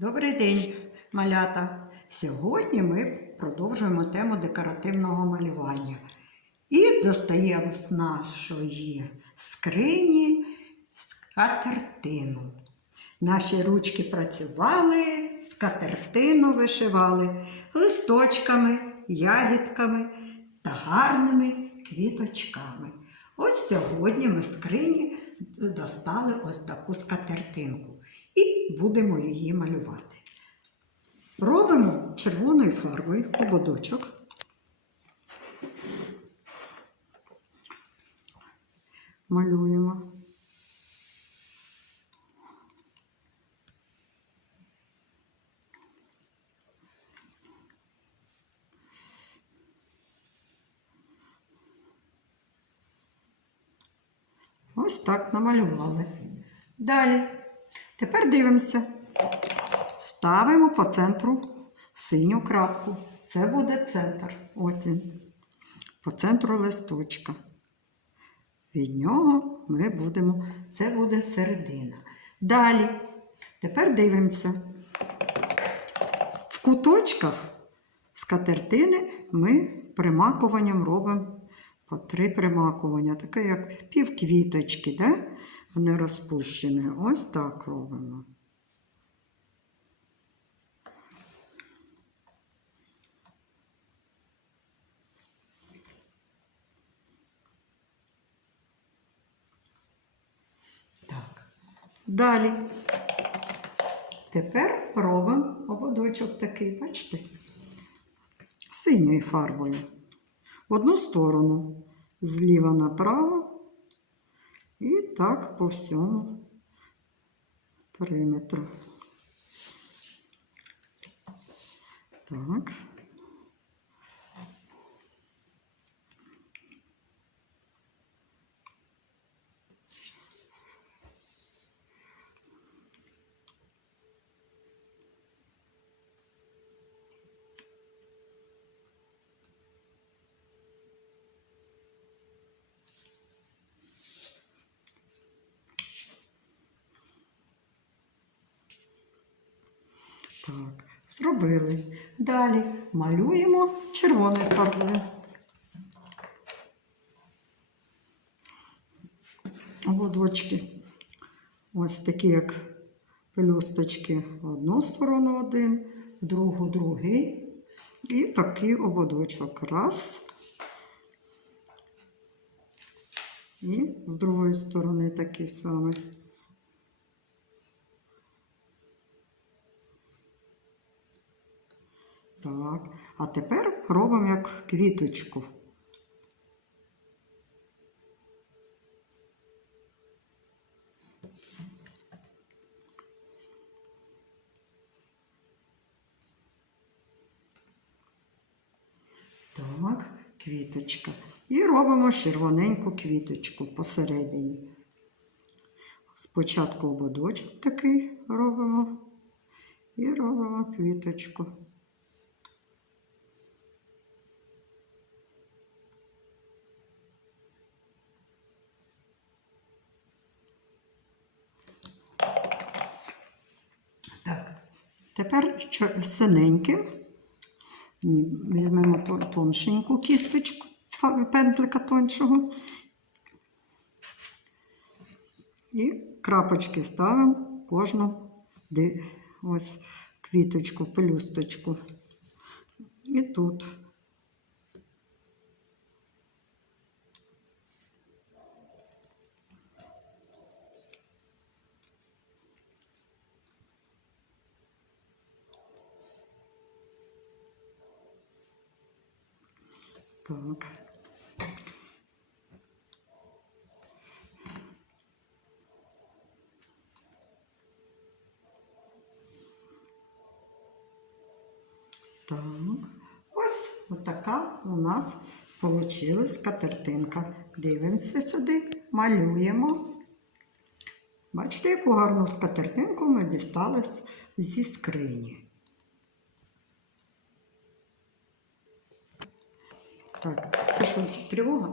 Добрий день, малята! Сьогодні ми продовжуємо тему декоративного малювання. І достаємо з нашої скрині скатертину. Наші ручки працювали, скатертину вишивали листочками, ягідками та гарними квіточками. Ось сьогодні ми з скрині достали ось таку скатертинку і будемо її малювати. Робимо червоною фарбою ободочок. Малюємо. Ось так намалювали. Далі. Тепер дивимося. Ставимо по центру синю крапку. Це буде центр. Ось він. По центру листочка. Від нього ми будемо, це буде середина. Далі. Тепер дивимося. В куточках скатертини ми примакуванням робимо по три примакування, таке як півквіточки, де? вони розпущені. Ось так робимо. Так. Далі. Тепер робимо ободочок такий, бачите? Синьою фарбою. В одну сторону, зліва направо, і так по всьому периметру. Так. Так, зробили. Далі малюємо червоною фарбою. Ободочки. Ось такі, як пелюсточки в одну сторону один, в другу другий. І такий ободочок. Раз. І з другої сторони такий самий. Так, а тепер робимо як квіточку. Так, квіточка. І робимо червоненьку квіточку посередині. Спочатку ободочок такий робимо і робимо квіточку. Так, тепер синеньке. Візьмемо то- тоншеньку кісточку пензлика тоншого. І крапочки ставимо кожну ось квіточку, пелюсточку. І тут. Так. Так. Ось отака у нас вийшла скатертинка. Дивимося сюди, малюємо. Бачите, яку гарну скатертинку ми дістали зі скрині. Так, це що, тривога?